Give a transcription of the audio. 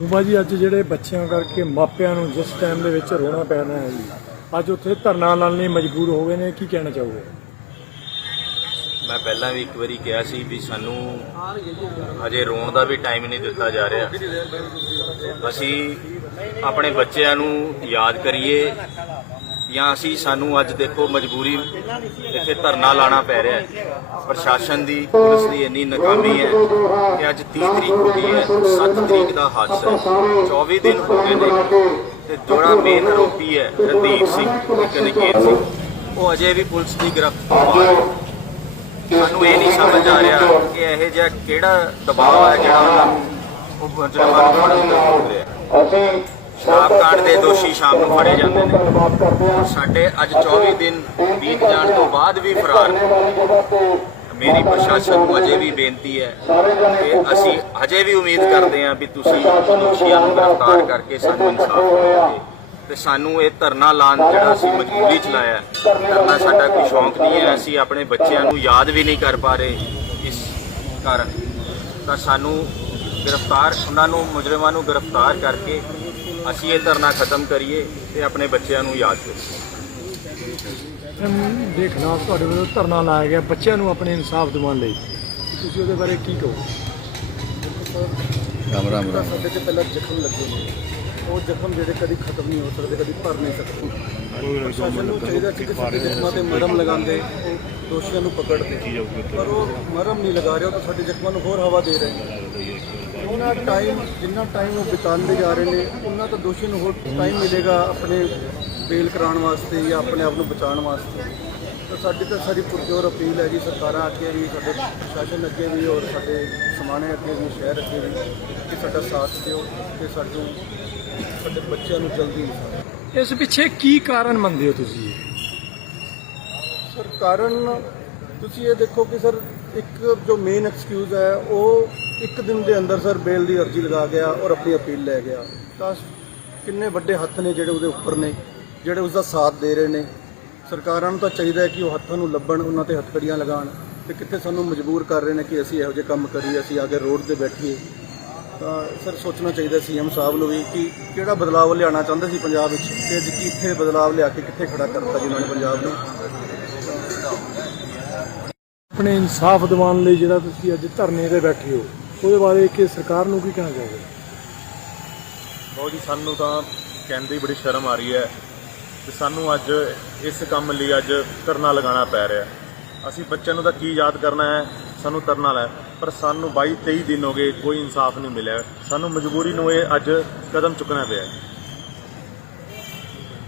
ਬਾਬਾ ਜੀ, ਅੱਜ ਜਿਹੜੇ ਬੱਚਿਆਂ ਕਰਕੇ ਮਾਪਿਆਂ ਨੂੰ ਜਿਸ ਟਾਈਮ ਦੇ ਵਿੱਚ ਰੋਣਾ ਪੈਣਾ ਹੈ ਜੀ, ਅੱਜ ਉੱਥੇ ਧਰਨਾ ਲਾਉਣ ਲਈ ਮਜਬੂਰ ਹੋ ਗਏ ਨੇ, ਕੀ ਕਹਿਣਾ ਚਾਹੋਗੇ? ਮੈਂ ਪਹਿਲਾਂ ਵੀ ਇੱਕ ਵਾਰੀ ਕਿਹਾ ਸੀ ਵੀ ਸਾਨੂੰ ਅਜੇ ਰੋਣ ਦਾ ਵੀ ਟਾਈਮ ਨਹੀਂ ਦਿੱਤਾ ਜਾ ਰਿਹਾ। ਅਸੀਂ ਆਪਣੇ ਬੱਚਿਆਂ ਨੂੰ ਯਾਦ ਕਰੀਏ ਜਾਂ ਅਸੀਂ ਸਾਨੂੰ ਅੱਜ ਦੇਖੋ ਮਜਬੂਰੀ ਇੱਥੇ ਧਰਨਾ ਲਾਣਾ ਪੈ ਰਿਹਾ ਹੈ। ਪ੍ਰਸ਼ਾਸਨ ਦੀ, ਪੁਲਿਸ ਦੀ ਇੰਨੀ ਨਾਕਾਮੀ ਹੈ ਕਿ ਅੱਜ 30 ਤਰੀਕ ਹੋ ਗਈ ਹੈ 7 ਤਰੀਕ ਦਾ ਹਾਦਸਾ ਹੈ। 24 ਦਿਨ ਹੋ ਗਏ ਨੇ ਤੇ ਜਿਹੜਾ ਮੇਨ ਆਰੋਪੀ ਹੈ ਰਣਦੀਪ ਸਿੰਘ ਤੇ ਸਿੰਘ, ਉਹ ਅਜੇ ਵੀ ਪੁਲਿਸ ਦੀ ਗ੍ਰਿਫਤ ਤੋਂ ਬਾਹਰ ਹੈ। ਸਾਨੂੰ ਇਹ ਨਹੀਂ ਸਮਝ ਆ ਰਿਹਾ ਕਿ ਇਹ ਜਿਹਾ ਕਿਹੜਾ ਦਬਾਅ ਹੈ ਜਿਹੜਾ ਉਹਨਾਂ ਨੂੰ ਉਹ ਮੁਜਰਮਾਂ ਨੂੰ ਫੜਨ ਦਾ ਹੋ। ਰਿਹਾ ਅਸੀਂ ਸ਼ਰਾਬ ਕਾਂਡ ਦੇ ਦੋਸ਼ੀ ਸ਼ਾਮ ਨੂੰ ਫੜੇ ਜਾਂਦੇ ਨੇ। ਸਾਡੇ ਅੱਜ 24 ਦਿਨ ਬੀਤ ਜਾਣ ਤੋਂ ਬਾਅਦ ਵੀ ਫਰਾਰ ਮੇਰੀ ਪ੍ਰਸ਼ਾਸਨ ਨੂੰ ਅਜੇ ਵੀ ਬੇਨਤੀ ਹੈ ਕਿ ਅਸੀਂ ਅਜੇ ਵੀ ਉਮੀਦ ਕਰਦੇ ਹਾਂ ਵੀ ਤੁਸੀਂ ਦੋਸ਼ੀਆਂ ਨੂੰ ਗ੍ਰਿਫਤਾਰ ਕਰਕੇ ਸਾਨੂੰ ਇਨਸਾਫ ਦਿਓਗੇ। ਤੇ ਸਾਨੂੰ ਇਹ ਧਰਨਾ ਲਾਉਣ ਜਿਹੜਾ ਅਸੀਂ ਮਜਬੂਰੀ ਚ ਲਾਇਆ ਧਰਨਾ ਸਾਡਾ ਕੋਈ ਸ਼ੌਂਕ ਨਹੀਂ ਹੈ। ਅਸੀਂ ਆਪਣੇ ਬੱਚਿਆਂ ਨੂੰ ਯਾਦ ਵੀ ਨਹੀਂ ਕਰ ਪਾ ਰਹੇ ਇਸ ਕਾਰਨ। ਤਾਂ ਸਾਨੂੰ ਗ੍ਰਿਫਤਾਰ ਉਹਨਾਂ ਨੂੰ ਮੁਜਰਮਾਂ ਨੂੰ ਗ੍ਰਿਫਤਾਰ ਕਰਕੇ ਅਸੀਂ ਇਹ ਧਰਨਾ ਖਤਮ ਕਰੀਏ ਤੇ ਆਪਣੇ ਬੱਚਿਆਂ ਨੂੰ ਯਾਦ ਕਰੀਏ। ਅਮ ਦੇਖਣਾ ਤੁਹਾਡੇ ਵੱਲੋਂ ਧਰਨਾ ਲਾਇਆ ਗਿਆ ਬੱਚਿਆਂ ਨੂੰ ਆਪਣੇ ਇਨਸਾਫ ਦਿਵਾਉਣ ਲਈ। ਤੁਸੀਂ ਉਹਦੇ ਬਾਰੇ ਕੀ ਕਹੋ ਰਾਮ ਰਾਮ ਰਾਮ। ਸਾਡੇ ਤੇ ਪਹਿਲਾਂ ਜ਼ਖਮ ਲੱਗੇ ਨੇ। ਉਹ ਜ਼ਖਮ ਜਿਹੜੇ ਕਦੀ ਖਤਮ ਨਹੀਂ ਹੋ ਸਕਦੇ ਕਦੀ ਭਰ ਨਹੀਂ ਸਕਦੇ। ਪ੍ਰਸ਼ਾਸਨ ਨੂੰ ਚਾਹੀਦਾ ਕਿ ਸਾਡੇ ਜ਼ਖਮਾਂ ਤੇ ਮਰਮ ਲਗਾਉਂਦੇ ਉਹ ਦੋਸ਼ੀਆਂ ਨੂੰ ਪਕੜਦੇ। ਪਰ ਉਹ ਮਰਮ ਨਹੀਂ ਲਗਾ ਰਹੇ ਉਹ ਤਾਂ ਸਾਡੇ ਜ਼ਖਮਾਂ ਨੂੰ ਹੋਰ ਹਵਾ ਦੇ ਰਹੇ ਨੇ। ਉਹਨਾਂ ਟਾਈਮ ਜਿੰਨਾ ਟਾਈਮ ਉਹ ਬਿਤਾਉਂਦੇ ਜਾ ਰਹੇ ਨੇ ਉਹਨਾਂ ਤਾਂ ਦੋਸ਼ੀ ਨੂੰ ਹੋਰ ਟਾਈਮ ਮਿਲੇਗਾ ਆਪਣੇ ਬੇਲ ਕਰਾਉਣ ਵਾਸਤੇ ਜਾਂ ਆਪਣੇ ਆਪ ਨੂੰ ਬਚਾਉਣ ਵਾਸਤੇ। ਤਾਂ ਸਾਡੀ ਤਾਂ ਸਾਰੀ ਪੁਰਜੋਰ ਅਪੀਲ ਹੈ ਜੀ ਸਰਕਾਰਾਂ ਅੱਗੇ ਵੀ ਸਾਡੇ ਪ੍ਰਸ਼ਾਸਨ ਅੱਗੇ ਵੀ ਔਰ ਸਾਡੇ ਸਮਾਣੇ ਅੱਗੇ ਵੀ ਸ਼ਹਿਰ ਅੱਗੇ ਵੀ ਕਿ ਸਾਡਾ ਸਾਥ ਦਿਓ ਤੇ ਸਾਨੂੰ ਸਾਡੇ ਬੱਚਿਆਂ ਨੂੰ ਜਲਦੀ ਇਸ ਪਿੱਛੇ ਕੀ ਕਾਰਨ ਮੰਨਦੇ ਹੋ ਤੁਸੀਂ ਸਰ ਕਾਰਨ ਤੁਸੀਂ ਇਹ ਦੇਖੋ ਕਿ ਸਰ ਇੱਕ ਜੋ ਮੇਨ ਐਕਸਕਿਊਜ਼ ਹੈ ਉਹ ਇੱਕ ਦਿਨ ਦੇ ਅੰਦਰ ਸਰ ਬੇਲ ਦੀ ਅਰਜ਼ੀ ਲਗਾ ਗਿਆ ਔਰ ਆਪਣੀ ਅਪੀਲ ਲੈ ਗਿਆ ਤਾਂ ਕਿੰਨੇ ਵੱਡੇ ਹੱਥ ਨੇ ਜਿਹੜੇ ਉਹਦੇ ਉੱਪਰ ਨੇ, ਜਿਹੜੇ ਉਸ ਦਾ ਸਾਥ ਦੇ ਰਹੇ ਨੇ। ਸਰਕਾਰਾਂ ਨੂੰ ਤਾਂ ਚਾਹੀਦਾ ਹੈ ਕਿ ਉਹ ਹੱਥਾਂ ਨੂੰ ਲੱਭਣ, ਉਹਨਾਂ ਤੇ ਹੱਥਕੜੀਆਂ ਲਗਾਉਣ ਤੇ ਕਿੱਥੇ ਸਾਨੂੰ ਮਜਬੂਰ ਕਰ ਰਹੇ ਨੇ ਕਿ ਅਸੀਂ ਇਹੋ ਜਿਹੇ ਕੰਮ ਕਰੀਏ, ਅਸੀਂ ਆ ਕੇ ਰੋਡ ਤੇ ਬੈਠੀਏ। ਤਾਂ ਸਰ ਸੋਚਣਾ ਚਾਹੀਦਾ ਸੀਐਮ ਸਾਹਿਬ ਨੂੰ ਵੀ ਕਿ ਕਿਹੜਾ ਬਦਲਾਅ ਲਿਆਉਣਾ ਚਾਹੁੰਦੇ ਸੀ ਪੰਜਾਬ ਵਿੱਚ ਤੇ ਅੱਜ ਕੀ ਇੱਥੇ ਬਦਲਾਅ ਲਿਆ ਕੇ ਕਿੱਥੇ ਖੜਾ ਕਰਤਾ ਜੀ ਉਹਨਾਂ ਨੇ ਪੰਜਾਬ ਨੂੰ। ਆਪਣੇ ਇਨਸਾਫ ਦਿਵਾਉਣ ਲਈ ਜਿਹੜਾ ਤੁਸੀਂ ਅੱਜ ਧਰਨੇ ਤੇ ਬੈਠੇ ਹੋ ਉਹਦੇ ਬਾਰੇ ਕਿ ਸਰਕਾਰ ਨੂੰ ਕੀ ਕਹਿਣਾ ਚਾਹੀਦਾ ਬਹੁਤ ਜੀ, ਸਾਨੂੰ ਤਾਂ ਕਹਿੰਦੇ ਬੜੀ ਸ਼ਰਮ ਆ ਰਹੀ ਹੈ ਕਿ ਸਾਨੂੰ ਅੱਜ ਇਸ ਕੰਮ ਲਈ ਅੱਜ ਧਰਨਾ ਲਗਾਉਣਾ ਪੈ ਰਿਹਾ ਅਸੀਂ ਬੱਚਿਆਂ ਨੂੰ ਤਾਂ ਕੀ ਯਾਦ ਕਰਨਾ ਹੈ? ਸਾਨੂੰ ਧਰਨਾ ਲੈ ਪਰ ਸਾਨੂੰ 22 23 ਦਿਨ ਹੋ ਗਏ ਕੋਈ ਇਨਸਾਫ ਨਹੀਂ ਮਿਲਿਆ। ਸਾਨੂੰ ਮਜਬੂਰੀ ਨੂੰ ਇਹ ਅੱਜ ਕਦਮ ਚੁੱਕਣਾ ਪਿਆ